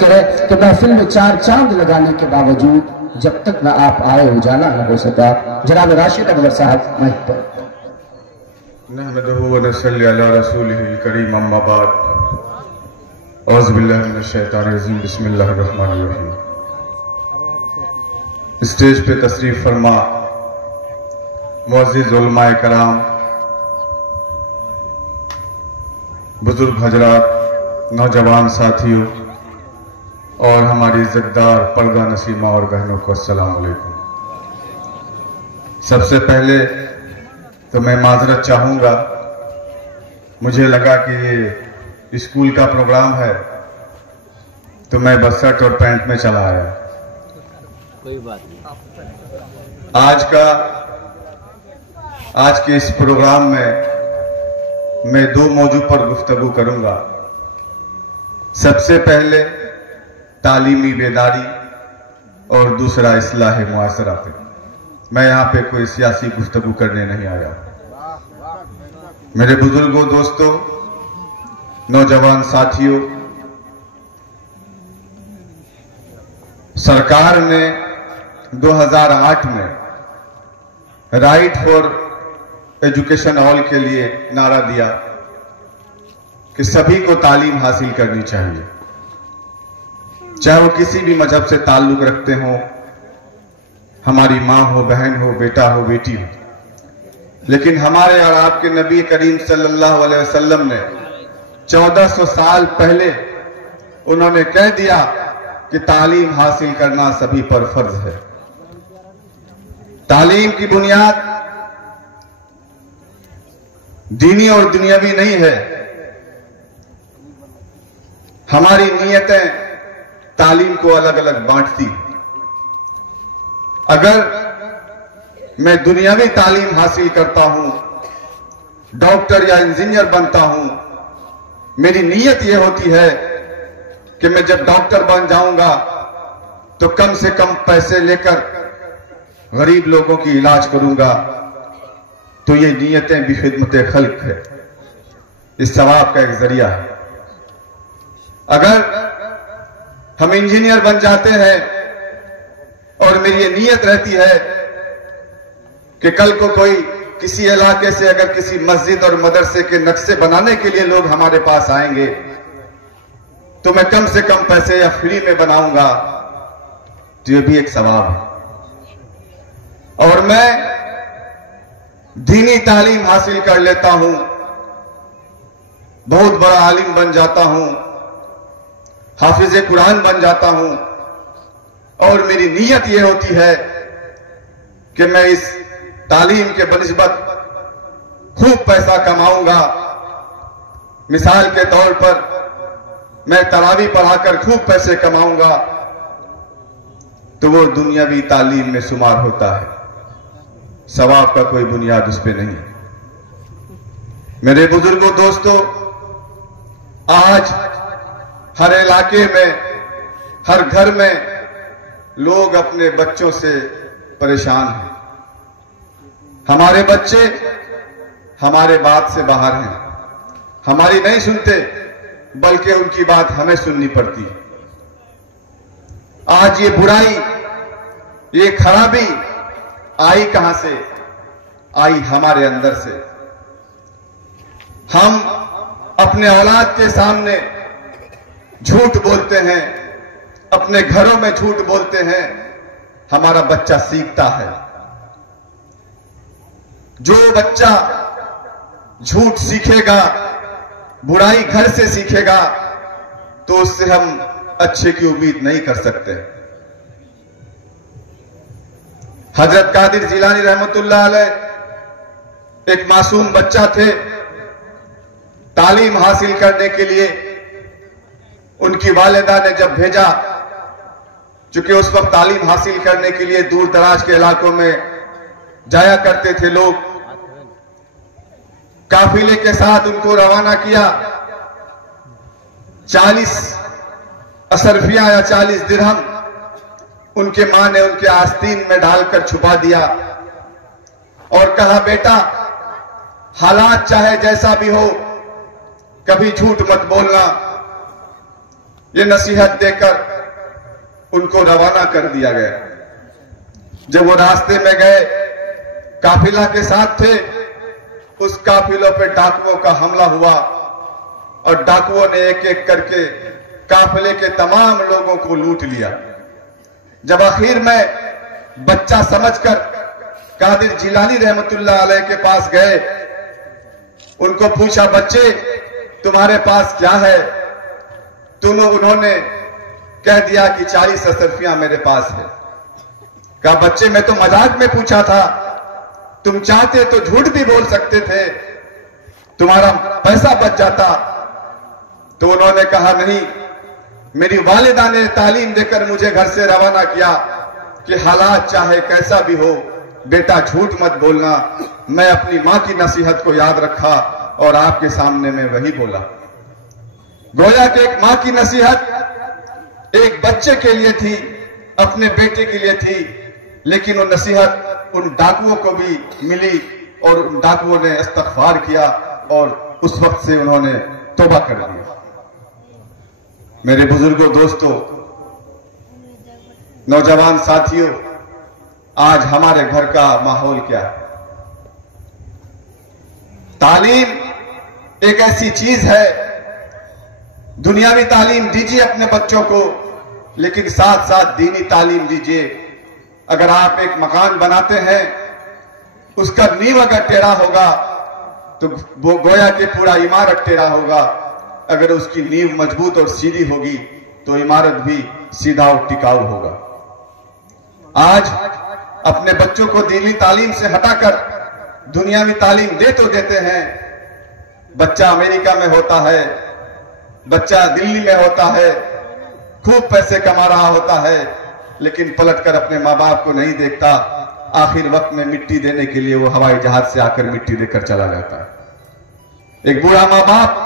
कि महफिल में 4 चांद लगाने के बावजूद जब तक न आप आए उजाला न हो सका। जनाब राशिद अकबर साहब माइक पर। नहमदुहु व नसल्ली अला रसूलिहिल करीम, अम्मा बाद, औज़ु बिल्लाहि मिनश शैतानिर रजीम, बिस्मिल्लाहिर रहमानिर रहीम। स्टेज पे तशरीफ फरमा मुअज़्ज़िज़ उलमाए कराम, बुजुर्ग हजरात, नौजवान साथियों और हमारी इज्जतदार पर्दा नसीमा और बहनों को अस्सलाम वालेकुम। सबसे पहले तो मैं माजरत चाहूंगा, मुझे लगा कि ये स्कूल का प्रोग्राम है तो मैं बस शर्ट और पैंट में चला आया। कोई बात नहीं। आज के इस प्रोग्राम में मैं 2 मौजू पर गुफ्तगू करूंगा। सबसे पहले तालीमी बेदारी और दूसरा इस्लाह मुआशरा पे। मैं यहाँ पे कोई सियासी गुफ्तगू करने नहीं आया। मेरे बुजुर्गों, दोस्तों, नौजवान साथियों, सरकार ने 2008 में राइट फॉर एजुकेशन ऑल के लिए नारा दिया कि सभी को तालीम हासिल करनी चाहिए, चाहे वो किसी भी मजहब से ताल्लुक रखते हो, हमारी माँ हो, बहन हो, बेटा हो, बेटी हो। लेकिन हमारे और आपके नबी करीम सल्लल्लाहु अलैहि वसल्लम ने 1400 साल पहले उन्होंने कह दिया कि तालीम हासिल करना सभी पर फर्ज है। तालीम की बुनियाद दीनी और दुनियावी नहीं है। हमारी नीयतें तालीम को अलग अलग बांटती। अगर मैं दुनियावी तालीम हासिल करता हूं, डॉक्टर या इंजीनियर बनता हूं, मेरी नीयत यह होती है कि मैं जब डॉक्टर बन जाऊंगा तो कम से कम पैसे लेकर गरीब लोगों की इलाज करूंगा, तो ये नीयतें भी खिदमत खल्क है, इस सवाब का एक जरिया है। अगर हम इंजीनियर बन जाते हैं और मेरी ये नीयत रहती है कि कल को कोई किसी इलाके से अगर किसी मस्जिद और मदरसे के नक्शे बनाने के लिए लोग हमारे पास आएंगे तो मैं कम से कम पैसे या फ्री में बनाऊंगा, तो ये भी एक सवाब है। और मैं दीनी तालीम हासिल कर लेता हूं, बहुत बड़ा आलिम बन जाता हूं, हाफिज कुरान बन जाता हूं, और मेरी नीयत यह होती है कि मैं इस तालीम के बनिस्बत खूब पैसा कमाऊंगा। मिसाल के तौर पर मैं तरावी पढ़ाकर खूब पैसे कमाऊंगा, तो वो दुनियावी तालीम में शुमार होता है, सवाब का कोई बुनियाद उस पर नहीं। मेरे बुजुर्गों, दोस्तों, आज हर इलाके में, हर घर में लोग अपने बच्चों से परेशान हैं। हमारे बच्चे हमारे बात से बाहर हैं, हमारी नहीं सुनते, बल्कि उनकी बात हमें सुननी पड़ती है। आज ये बुराई, ये खराबी आई कहां से? आई हमारे अंदर से। हम अपने औलाद के सामने झूठ बोलते हैं, अपने घरों में झूठ बोलते हैं, हमारा बच्चा सीखता है। जो बच्चा झूठ सीखेगा, बुराई घर से सीखेगा, तो उससे हम अच्छे की उम्मीद नहीं कर सकते। हजरत कादिर जिलानी रहमतुल्लाह अलैह एक मासूम बच्चा थे। तालीम हासिल करने के लिए उनकी वालिदा ने जब भेजा, चूंकि उस वक्त तालीम हासिल करने के लिए दूर दराज के इलाकों में जाया करते थे लोग, काफिले के साथ उनको रवाना किया। 40 असरफियां या 40 दिरहम उनके मां ने उनके आस्तीन में डालकर छुपा दिया और कहा, बेटा, हालात चाहे जैसा भी हो, कभी झूठ मत बोलना। ये नसीहत देकर उनको रवाना कर दिया गया। जब वो रास्ते में गए, काफिला के साथ थे, उस काफिलों पे डाकुओं का हमला हुआ और डाकुओं ने एक एक करके काफिले के तमाम लोगों को लूट लिया। जब आखिर में बच्चा समझकर कादिर जिलानी रहमतुल्लाह अलैह के पास गए, उनको पूछा, बच्चे तुम्हारे पास क्या है? उन्होंने कह दिया कि 40 अशरफियां मेरे पास है। कहा, बच्चे मैं तो मजाक में पूछा था, तुम चाहते तो झूठ भी बोल सकते थे, तुम्हारा पैसा बच जाता। तो उन्होंने कहा, नहीं, मेरी वालिदा ने तालीम देकर मुझे घर से रवाना किया कि हालात चाहे कैसा भी हो, बेटा झूठ मत बोलना। मैं अपनी मां की नसीहत को याद रखा और आपके सामने में वही बोला। गोया कि एक मां की नसीहत एक बच्चे के लिए थी, अपने बेटे के लिए थी, लेकिन वो नसीहत उन डाकुओं को भी मिली और उन डाकुओं ने इस्तग़फ़ार किया और उस वक्त से उन्होंने तौबा कर लिया। मेरे बुजुर्गों, दोस्तों, नौजवान साथियों, आज हमारे घर का माहौल क्या है? तालीम एक ऐसी चीज है, दुनियावी तालीम दीजिए अपने बच्चों को, लेकिन साथ साथ दीनी तालीम दीजिए। अगर आप एक मकान बनाते हैं, उसका नींव अगर टेढ़ा होगा तो वो गोया के पूरा इमारत टेढ़ा होगा। अगर उसकी नींव मजबूत और सीधी होगी तो इमारत भी सीधा और टिकाऊ होगा। आज अपने बच्चों को दीनी तालीम से हटाकर दुनियावी तालीम दे तो देते हैं। बच्चा अमेरिका में होता है, बच्चा दिल्ली में होता है, खूब पैसे कमा रहा होता है, लेकिन पलटकर अपने माँ बाप को नहीं देखता। आखिर वक्त में मिट्टी देने के लिए वो हवाई जहाज से आकर मिट्टी देकर चला जाता है। एक बूढ़ा माँ बाप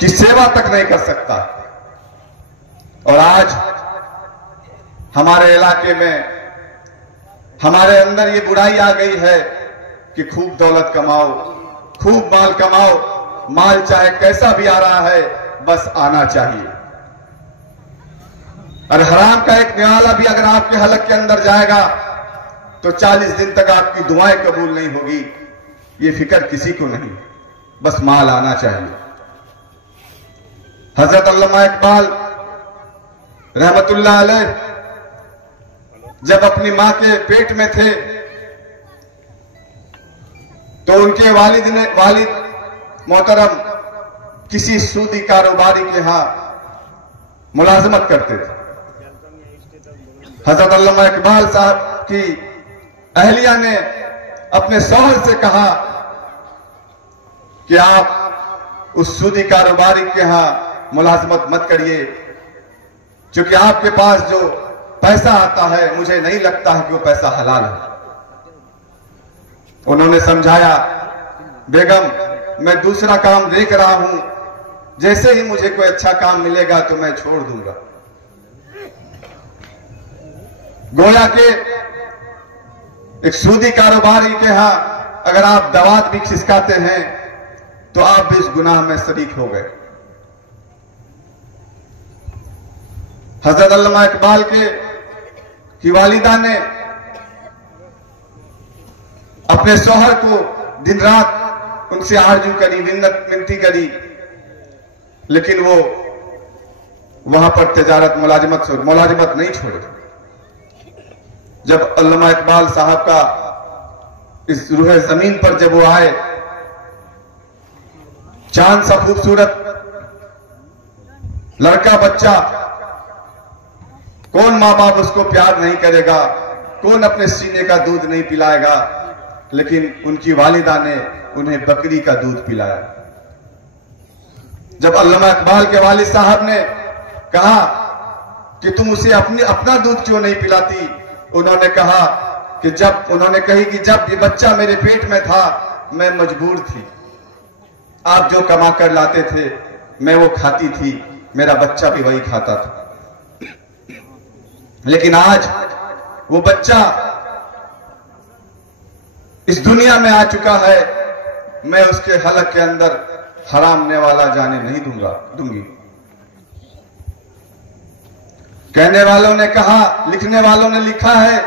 की सेवा तक नहीं कर सकता। और आज हमारे इलाके में, हमारे अंदर ये बुराई आ गई है कि खूब दौलत कमाओ, खूब माल कमाओ, माल चाहे कैसा भी आ रहा है, बस आना चाहिए। और हराम का एक निवाला भी अगर आपके हलक के अंदर जाएगा तो 40 दिन तक आपकी दुआएं कबूल नहीं होगी। ये फिक्र किसी को नहीं, बस माल आना चाहिए। हजरत अल्लामा इकबाल रहमतुल्लाह अलैह जब अपनी मां के पेट में थे तो उनके वालिद मोहतरम किसी सूदी कारोबारी के यहां मुलाजमत करते थे। हजरत अल्लामा इकबाल साहब की अहलिया ने अपने शौहर से कहा कि आप उस सूदी कारोबारी के यहां मुलाजमत मत करिए, क्योंकि आपके पास जो पैसा आता है मुझे नहीं लगता है कि वो पैसा हलाल है। उन्होंने समझाया, बेगम मैं दूसरा काम देख रहा हूं, जैसे ही मुझे कोई अच्छा काम मिलेगा तो मैं छोड़ दूंगा। गोया के एक सूदी कारोबारी के यहां अगर आप दवात भी खिसकाते हैं तो आप भी इस गुनाह में शरीक हो गए। हजरत अल्लामा इकबाल की वालिदा ने अपने शौहर को दिन रात उनसे आरजू करी, विनती करी, लेकिन वो वहां पर तिजारत मुलाजिमत नहीं छोड़े। जब अल्लामा इकबाल साहब का इस रूह जमीन पर जब वो आए, चांद सा खूबसूरत लड़का बच्चा, कौन मां बाप उसको प्यार नहीं करेगा, कौन अपने सीने का दूध नहीं पिलाएगा, लेकिन उनकी वालिदा ने उन्हें बकरी का दूध पिलाया। जब अल्लामा इकबाल के वालिद साहब ने कहा कि तुम उसे अपना दूध क्यों नहीं पिलाती, उन्होंने कहा कि जब ये बच्चा मेरे पेट में था मैं मजबूर थी, आप जो कमा कर लाते थे मैं वो खाती थी, मेरा बच्चा भी वही खाता था। लेकिन आज वो बच्चा इस दुनिया में आ चुका है, मैं उसके हलक के अंदर हरामने वाला जाने नहीं दूंगी। कहने वालों ने कहा, लिखने वालों ने लिखा है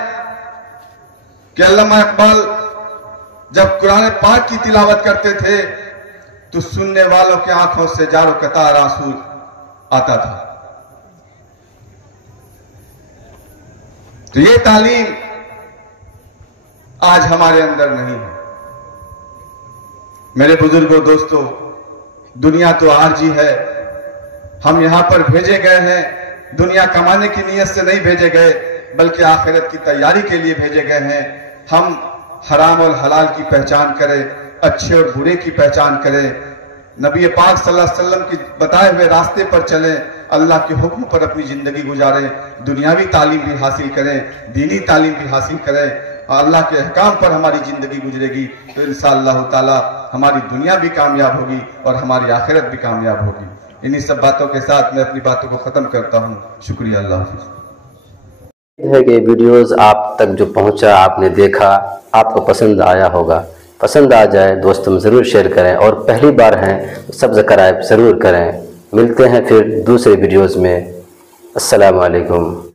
कि अल्लामा इकबाल जब कुरान पाक की तिलावत करते थे तो सुनने वालों की आंखों से जारो कतार आंसू आता था। तो ये तालीम आज हमारे अंदर नहीं है। मेरे बुजुर्गों, दोस्तों, दुनिया तो आरजी है। हम यहां पर भेजे गए हैं, दुनिया कमाने की नीयत से नहीं भेजे गए, बल्कि आखिरत की तैयारी के लिए भेजे गए हैं। हम हराम और हलाल की पहचान करें, अच्छे और बुरे की पहचान करें, नबी पाक सल्लल्लाहु अलैहि वसल्लम की बताए हुए रास्ते पर चलें, अल्लाह के हुक्म पर अपनी जिंदगी गुजारें, दुनियावी तालीम भी हासिल करें, दीनी तालीम भी हासिल करें, और अल्लाह के अहकाम पर हमारी जिंदगी गुजरेगी तो इंशाअल्लाह ताला हमारी दुनिया भी कामयाब होगी और हमारी आखिरत भी कामयाब होगी। इन्हीं सब बातों के साथ मैं अपनी बातों को खत्म करता हूँ। शुक्रिया, अल्लाह हाफिज़। है कि वीडियोस आप तक जो पहुंचा, आपने देखा, आपको पसंद आया होगा। पसंद आ जाए दोस्तों में ज़रूर शेयर करें, और पहली बार हैं तो सब्सक्राइब ज़रूर करें। मिलते हैं फिर दूसरे वीडियोस में। अस्सलामु अलैकुम।